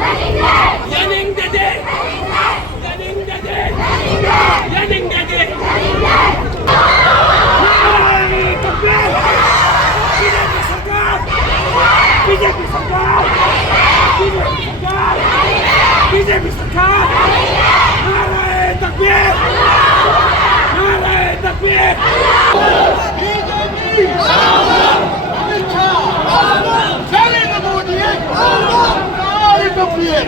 Yanning dedi. Yanning dedi. Yanning dedi. Takbir! BJP सरकार! BJP सरकार! BJP सरकार! BJP सरकार! नारे तकबीर! नारे तकबीर! BJP! अमित शाह! नरेंद्र मोदी! नारे तकबीर!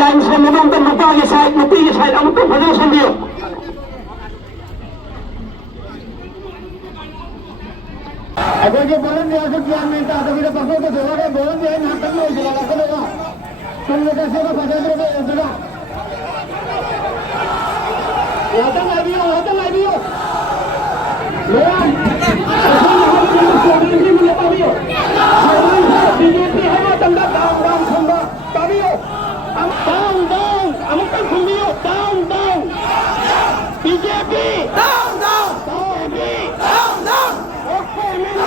लाइन से निरंतर मुद्दा ये साइड अमुक भजन सुनियो अगर ये बोलन दिया तो क्या मिलता तो फिर पसंद को जोड़ा के बोलन दिया ना तक में जिला का चलेगा तुम लोग कैसे को भजन रे जगह वाता लाइबियो बीजेपी है ना तंदा डाउन खंबा ताबियो डाउन अमुक खंबियो डाउन बीजेपी डाउन ओके मैं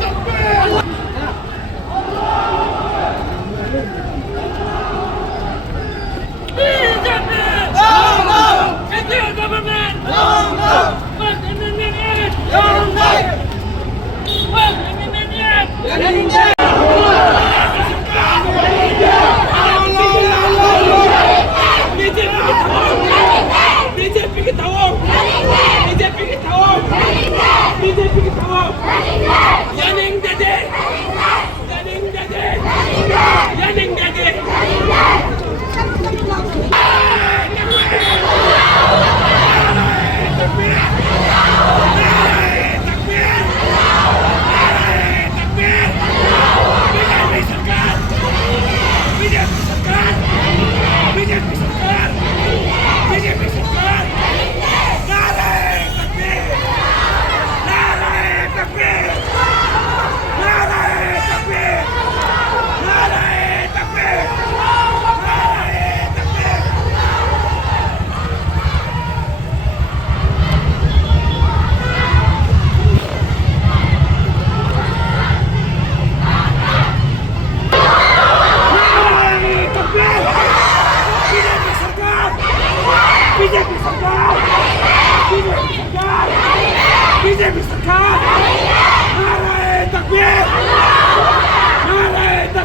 ต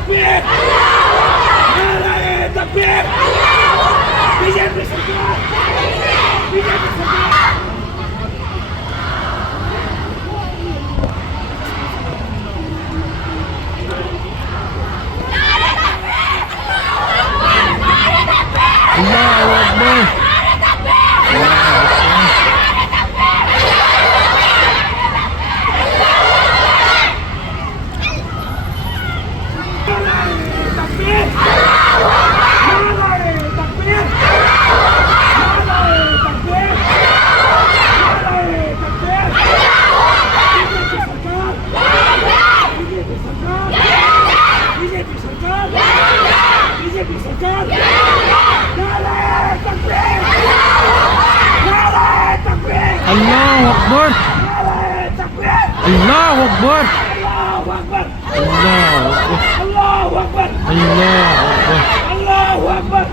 तकबीर नारे तकबीर बीजेपी सरकार बीजेपी सरकार Allahu Akbar. Allahu Akbar. Allahu Akbar. Allahu Akbar. Allahu Akbar. Allahu Akbar. Allahu Akbar.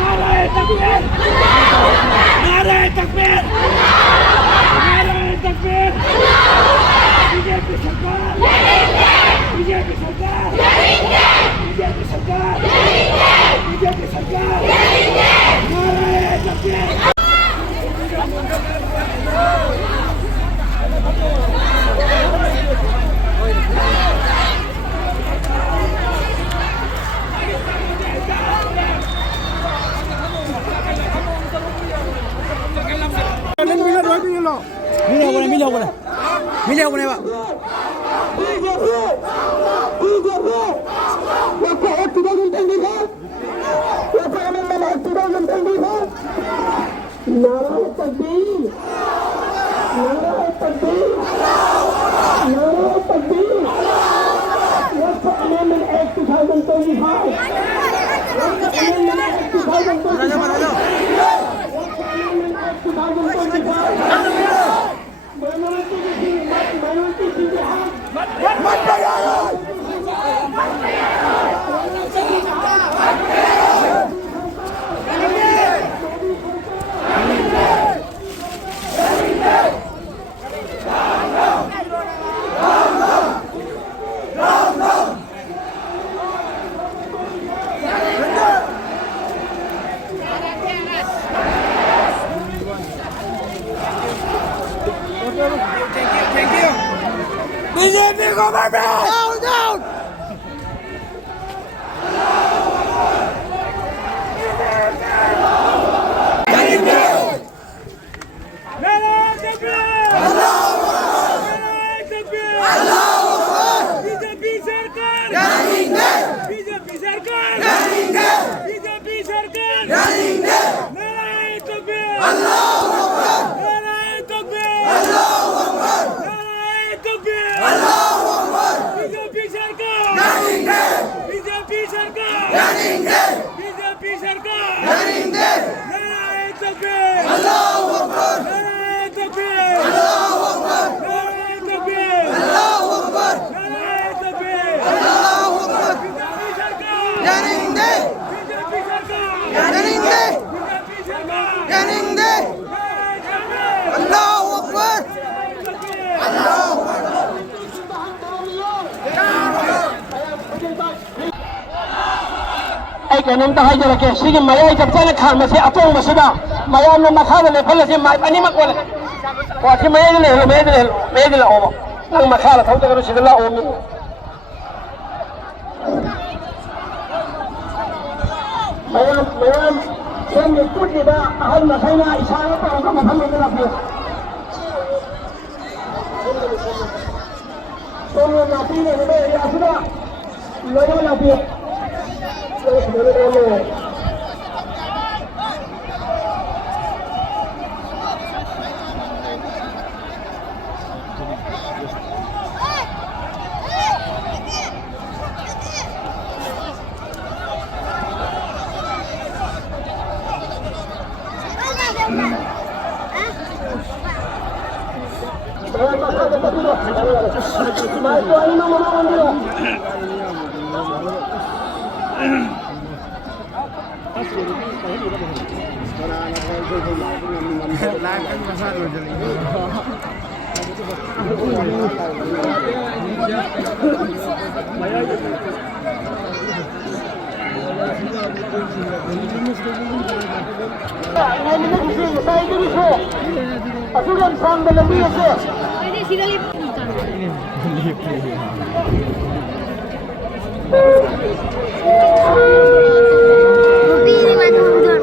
Nare takbir. Nare takbir. Nare takbir. BJP सरकार बीजेपी सरकार बीजेपी सरकार बीजेपी सरकार नारे तकबीर मिले बा BJP government down down BJP सरकार बीजेपी सरकार बीजेपी सरकार नारे तकबीर अल्लाहू अकबर नारे तकबीर अल्लाहू अकबर नारे तकबीर अल्लाहू अकबर बीजेपी सरकार बीजेपी सरकार बीजेपी सरकार नारे तकबीर अल्लाहू अकबर नारे तकबीर अल्लाहू अकबर नारे तकबीर अल्लाहू अकबर नारे तकबीर अल्लाहू अकबर बीजेपी सरकार बीजेपी सरकार बीजेपी सरकार Allahu Akbar Allahu ai kenan ta hajjara ke shigin mai ai tabta na kar masi atong masida maya no makhala ne phalla si mai ani makwala ko ti mai ne mai ne oba nang makhala thau ta ru sidalla o mi mayam sen ne kudi ba ahal masaina isara ta ka mafalla ne rafi so ne na ti ne ne ya sida loya na ti Asuran sang dalam biasa. Ini sila lip. Kopi ni macam udon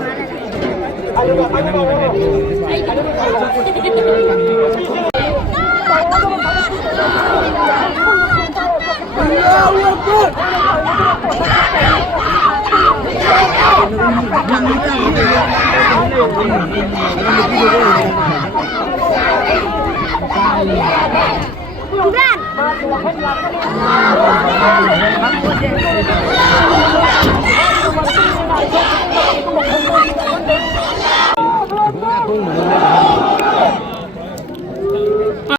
Bukan.